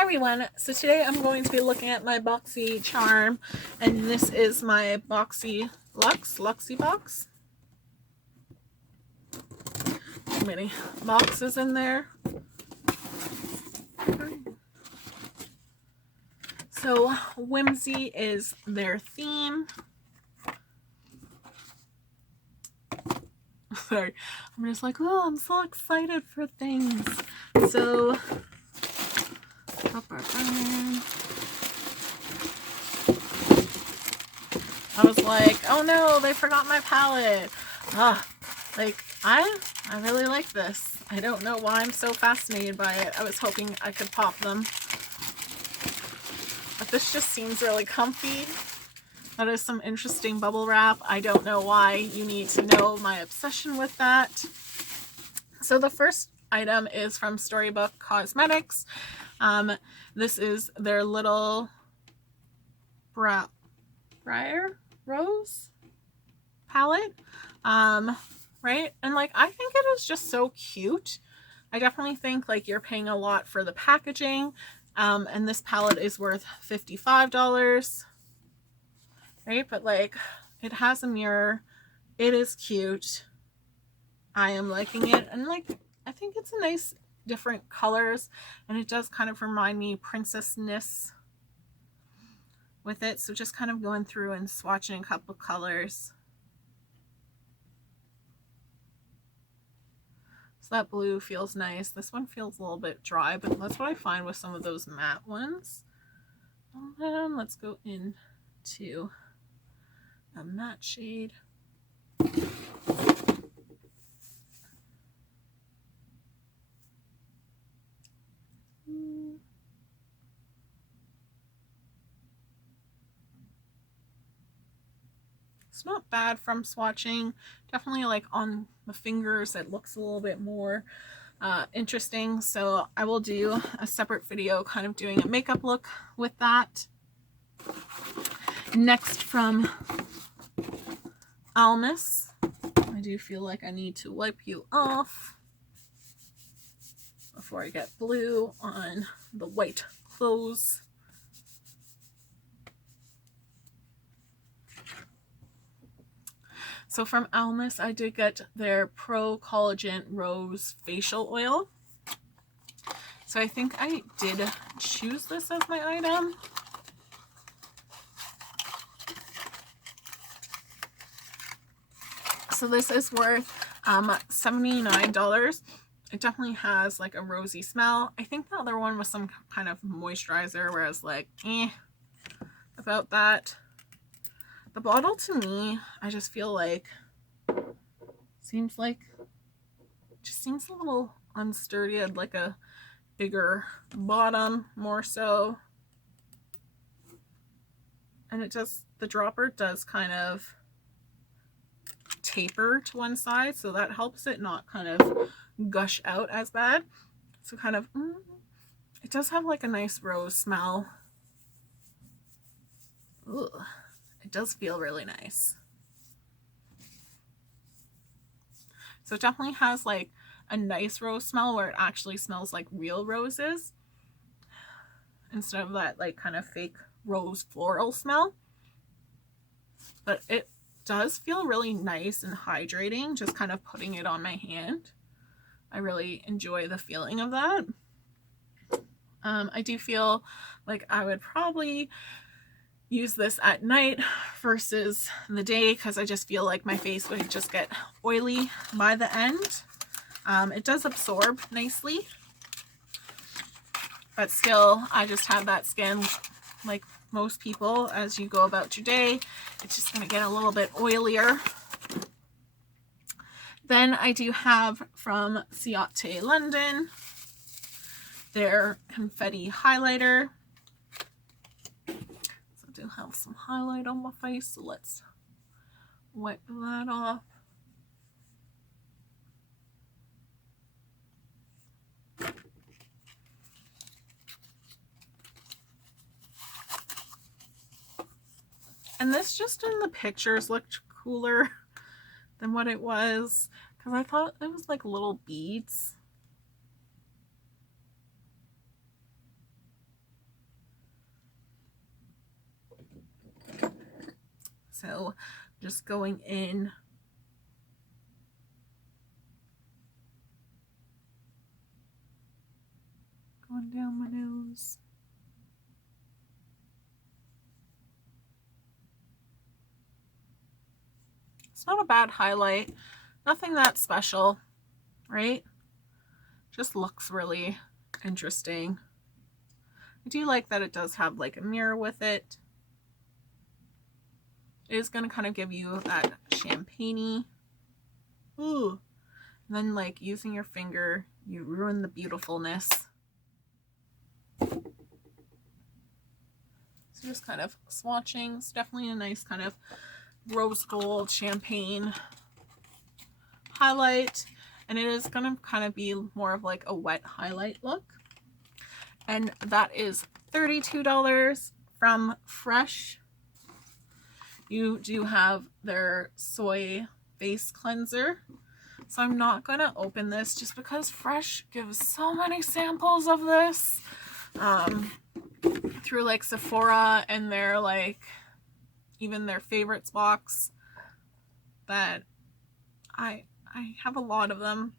Hi everyone, so today I'm going to be looking at my Boxy charm, and this is my Boxy Luxe box. Too many boxes in there. So whimsy is their theme. Sorry, I'm just like, oh, I'm so excited for things. So I was like, oh no, they forgot my palette. Like I really like this. I don't know why I'm so fascinated by it. I was hoping I could pop them. But this just seems really comfy. That is some interesting bubble wrap. I don't know why you need to know my obsession with that. So the first item is from Storybook Cosmetics. This is their little Briar Rose palette. Right? And like, I think it is just so cute. I definitely think like you're paying a lot for the packaging. And this palette is worth $55. Right? But like, it has a mirror. It is cute. I am liking it. And like, I think it's a nice different colors. And it does kind of remind me princessness with it. So just kind of going through and swatching a couple colors. So that blue feels nice. This one feels a little bit dry, but that's what I find with some of those matte ones. And then let's go into a matte shade. It's not bad from swatching. Definitely like on the fingers it looks a little bit more interesting. So I will do a separate video kind of doing a makeup look with that. Next from Almus. I do feel like I need to wipe you off before I get blue on the white clothes. So from Almus, I did get their Pro Collagen Rose Facial Oil. So I think I did choose this as my item. So this is worth $79. It definitely has like a rosy smell. I think the other one was some kind of moisturizer, where I was like, about that. The bottle to me, I just feel like, seems a little unsturdy. I'd like a bigger bottom more so. And it just, the dropper does kind of taper to one side, so that helps it not kind of gush out as bad. So kind of, it does have like a nice rose smell. Ugh. It does feel really nice. So it definitely has like a nice rose smell where it actually smells like real roses instead of that like kind of fake rose floral smell. But it does feel really nice and hydrating just kind of putting it on my hand. I really enjoy the feeling of that. I do feel like I would probably use this at night versus the day, because I just feel like my face would just get oily by the end. It does absorb nicely, but still I just have that skin like most people. As you go about your day, it's just going to get a little bit oilier. Then I do have from Ciate London their confetti highlighter. I do have some highlight on my face, so let's wipe that off. And this just in the pictures looked cooler than what it was, because I thought it was like little beads. So just going in. Going down my nose. It's not a bad highlight. Nothing that special, right? Just looks really interesting. I do like that it does have like a mirror with it. It is going to kind of give you that champagne-y. Ooh. And then like using your finger, you ruin the beautifulness. So just kind of swatching. It's definitely a nice kind of rose gold champagne highlight. And it is going to kind of be more of like a wet highlight look. And that is $32 from Fresh. You do have their soy face cleanser. So I'm not going to open this just because Fresh gives so many samples of this through like Sephora and their like even their favorites box that I have a lot of them.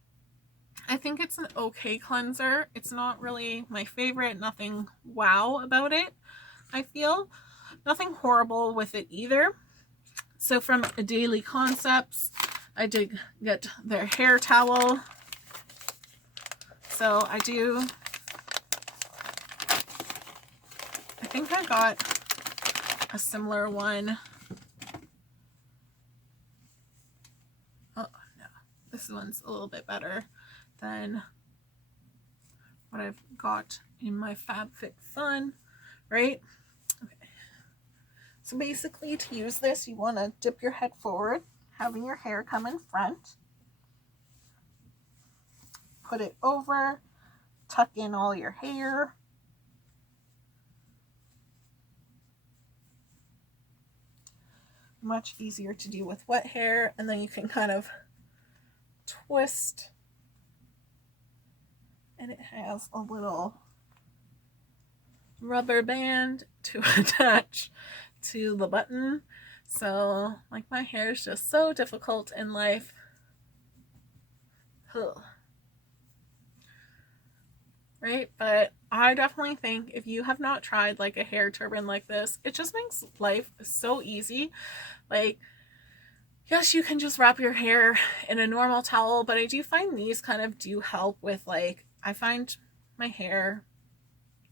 I think it's an okay cleanser. It's not really my favorite. Nothing wow about it, I feel. Nothing horrible with it either. So from Daily Concepts, I did get their hair towel. So I think I got a similar one. Oh no, this one's a little bit better than what I've got in my FabFitFun, right? Okay. So basically to use this, you want to dip your head forward, having your hair come in front. Put it over, tuck in all your hair. Much easier to do with wet hair, and then you can kind of twist, and it has a little rubber band to attach to the button. So like my hair is just so difficult in life. Ugh. Right? But I definitely think if you have not tried like a hair turban like this, it just makes life so easy. Like, yes, you can just wrap your hair in a normal towel, but I do find these kind of do help with like, I find my hair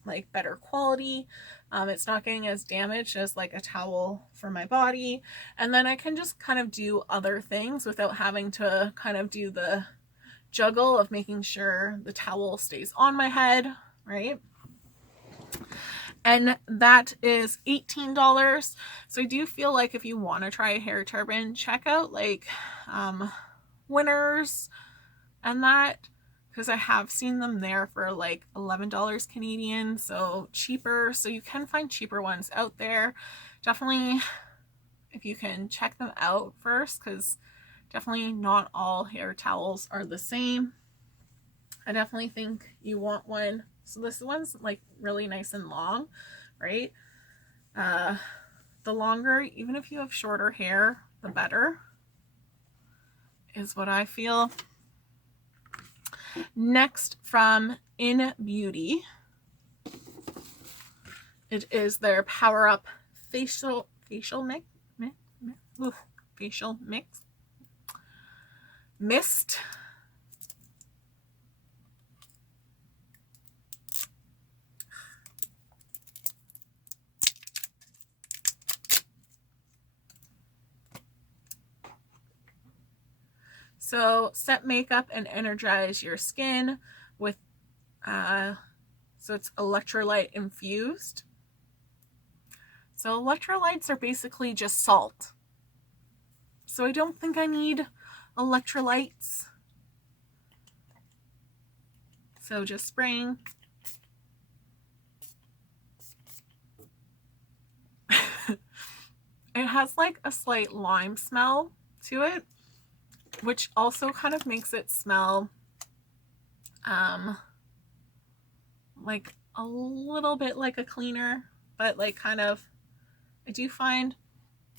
like better quality. It's not getting as damaged as like a towel for my body. And then I can just kind of do other things without having to kind of do the juggle of making sure the towel stays on my head, right? And that is $18. So I do feel like if you want to try a hair turban, check out like Winners and that, because I have seen them there for like $11 Canadian, so cheaper. So you can find cheaper ones out there. Definitely, if you can check them out first, because definitely not all hair towels are the same. I definitely think you want one. So this one's like really nice and long, right? The longer, even if you have shorter hair, the better, is what I feel. Next, from In Beauty, it is their Power Up facial mist. So set makeup and energize your skin with, so it's electrolyte infused. So electrolytes are basically just salt. So I don't think I need electrolytes. So just spraying. It has like a slight lime smell to it, which also kind of makes it smell like a little bit like a cleaner, but like kind of, I do find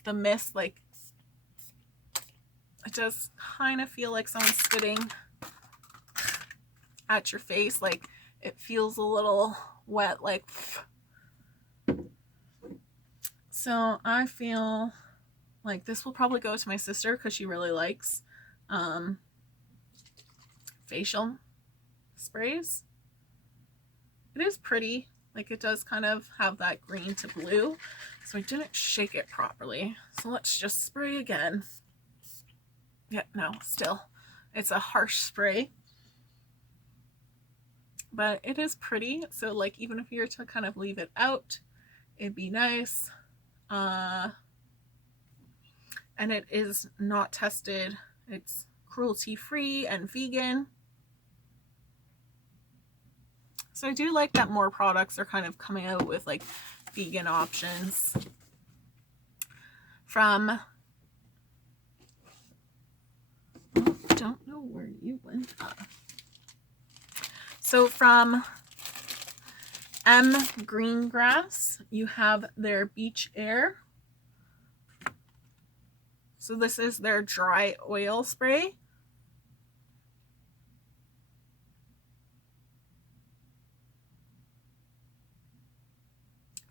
the mist, like, it does kind of feel like someone's spitting at your face. Like, it feels a little wet, like. So I feel like this will probably go to my sister because she really likes facial sprays. It is pretty. Like, it does kind of have that green to blue. So I didn't shake it properly. So let's just spray again. Yeah, no, still. It's a harsh spray. But it is pretty. So, like, even if you were to kind of leave it out, it'd be nice. And it is not tested. It's cruelty-free and vegan. So I do like that more products are kind of coming out with like vegan options. From, don't know where you went. So from M Greengrass, you have their Beach Air. So this is their dry oil spray.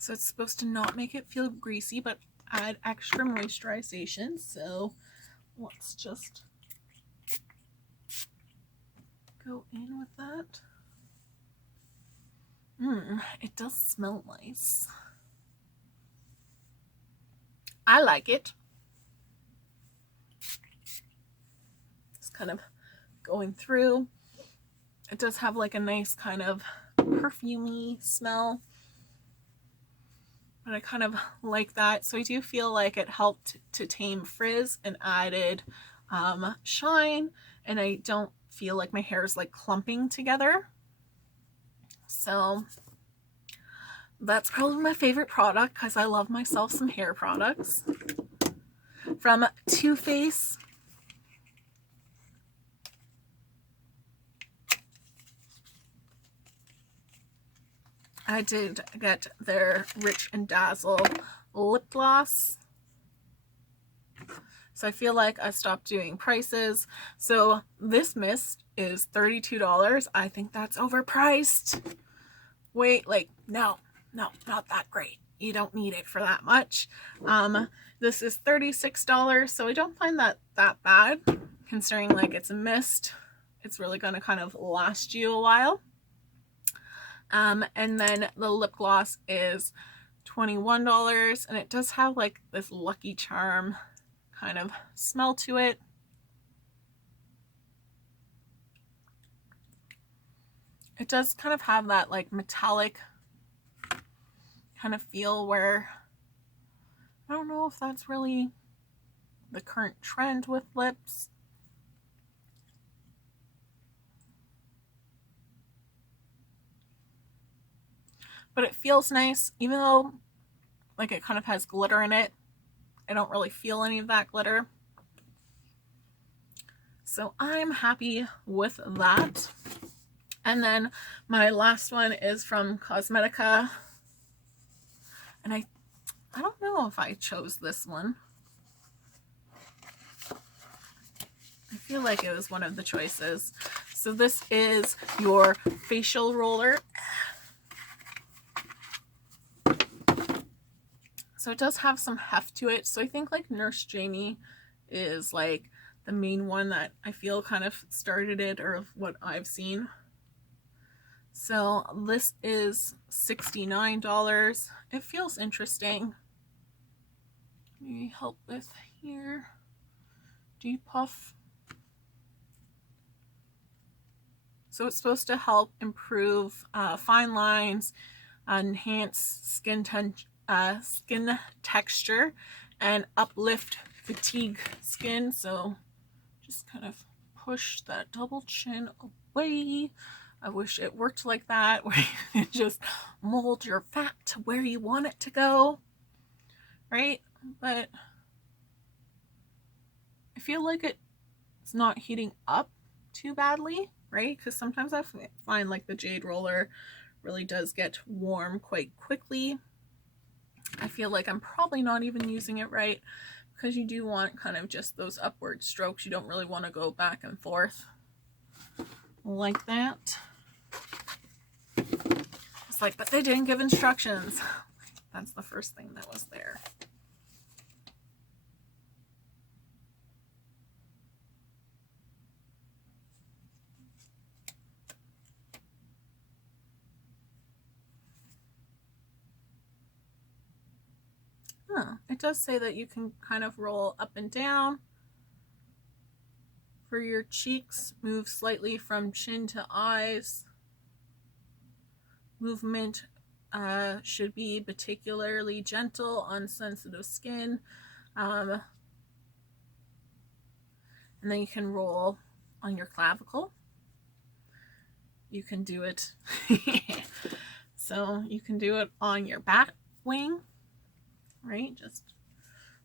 So it's supposed to not make it feel greasy, but add extra moisturization. So let's just go in with that. It does smell nice. I like it. It's kind of going through. It does have like a nice kind of perfumey smell. But I kind of like that. So I do feel like it helped to tame frizz and added shine. And I don't feel like my hair is like clumping together. So that's probably my favorite product because I love myself some hair products. From Too Faced, I did get their Rich and Dazzle lip gloss. So I feel like I stopped doing prices. So this mist is $32. I think that's overpriced. Wait, like, no, not that great. You don't need it for that much. This is $36, so I don't find that bad, considering like it's a mist. It's really going to kind of last you a while. And then the lip gloss is $21, and it does have like this Lucky Charm kind of smell to it. It does kind of have that like metallic kind of feel where I don't know if that's really the current trend with lips. But it feels nice, even though like it kind of has glitter in it. I don't really feel any of that glitter. So I'm happy with that. And then my last one is from Cosmetica. And I don't know if I chose this one. I feel like it was one of the choices. So this is your facial roller. So it does have some heft to it. So I think like Nurse Jamie is like the main one that I feel kind of started it, or what I've seen. So this is $69. It feels interesting. Maybe help with here. Depuff. So it's supposed to help improve fine lines, enhance skin texture, and uplift fatigue skin. So just kind of push that double chin away. I wish it worked like that, where you just mold your fat to where you want it to go, right? But I feel like it's not heating up too badly, right? Because sometimes I find like the Jade Roller really does get warm quite quickly. I feel like I'm probably not even using it right, because you do want kind of just those upward strokes. You don't really want to go back and forth like that. It's like, but they didn't give instructions. That's the first thing that was there. Oh, it does say that you can kind of roll up and down. For your cheeks, move slightly from chin to eyes. Movement should be particularly gentle on sensitive skin. And then you can roll on your clavicle. You can do it. So you can do it on your back wing, right?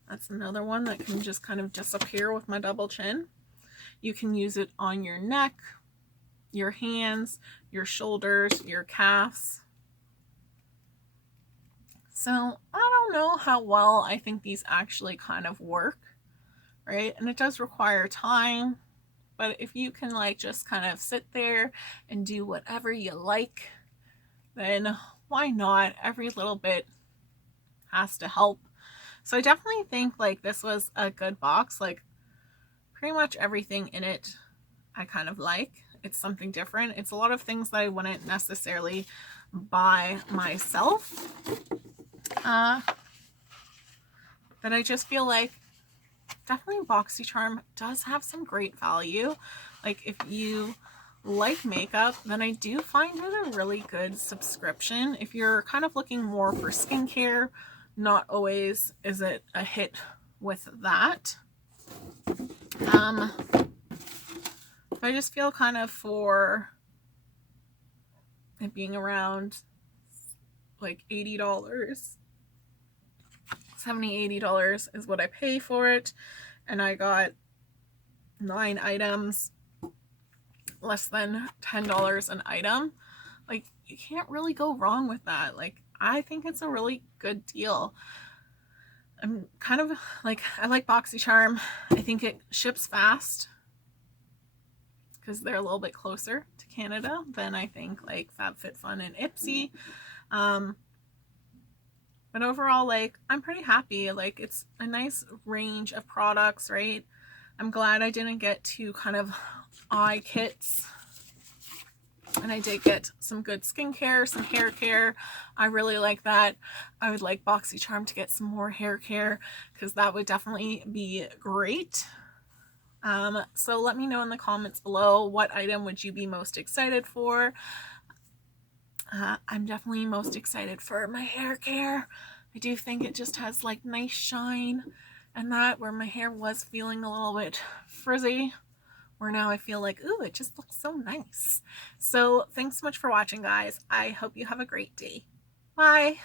That's another one that can just kind of disappear with my double chin. You can use it on your neck, your hands, your shoulders, your calves. So I don't know how well I think these actually kind of work, right? And it does require time, but if you can like just kind of sit there and do whatever you like, then why not? Every little bit has to help. So I definitely think like this was a good box. Like pretty much everything in it I kind of like. It's something different. It's a lot of things that I wouldn't necessarily buy myself. But I just feel like definitely BoxyCharm does have some great value. Like if you like makeup, then I do find it a really good subscription. If you're kind of looking more for skincare, not always is it a hit with that. I just feel kind of for it being around like $80, $70-$80 is what I pay for it, and I got 9 items, less than $10 an item. Like you can't really go wrong with that. Like I think it's a really good deal. I'm kind of like, I like BoxyCharm. I think it ships fast because they're a little bit closer to Canada than I think like FabFitFun and Ipsy. But overall, like I'm pretty happy. Like it's a nice range of products, right? I'm glad I didn't get two kind of eye kits. And I did get some good skincare, some hair care. I really like that. I would like BoxyCharm to get some more hair care because that would definitely be great. So let me know in the comments below, what item would you be most excited for? I'm definitely most excited for my hair care. I do think it just has like nice shine, and that where my hair was feeling a little bit frizzy, where now I feel like, ooh, it just looks so nice. So thanks so much for watching, guys. I hope you have a great day. Bye.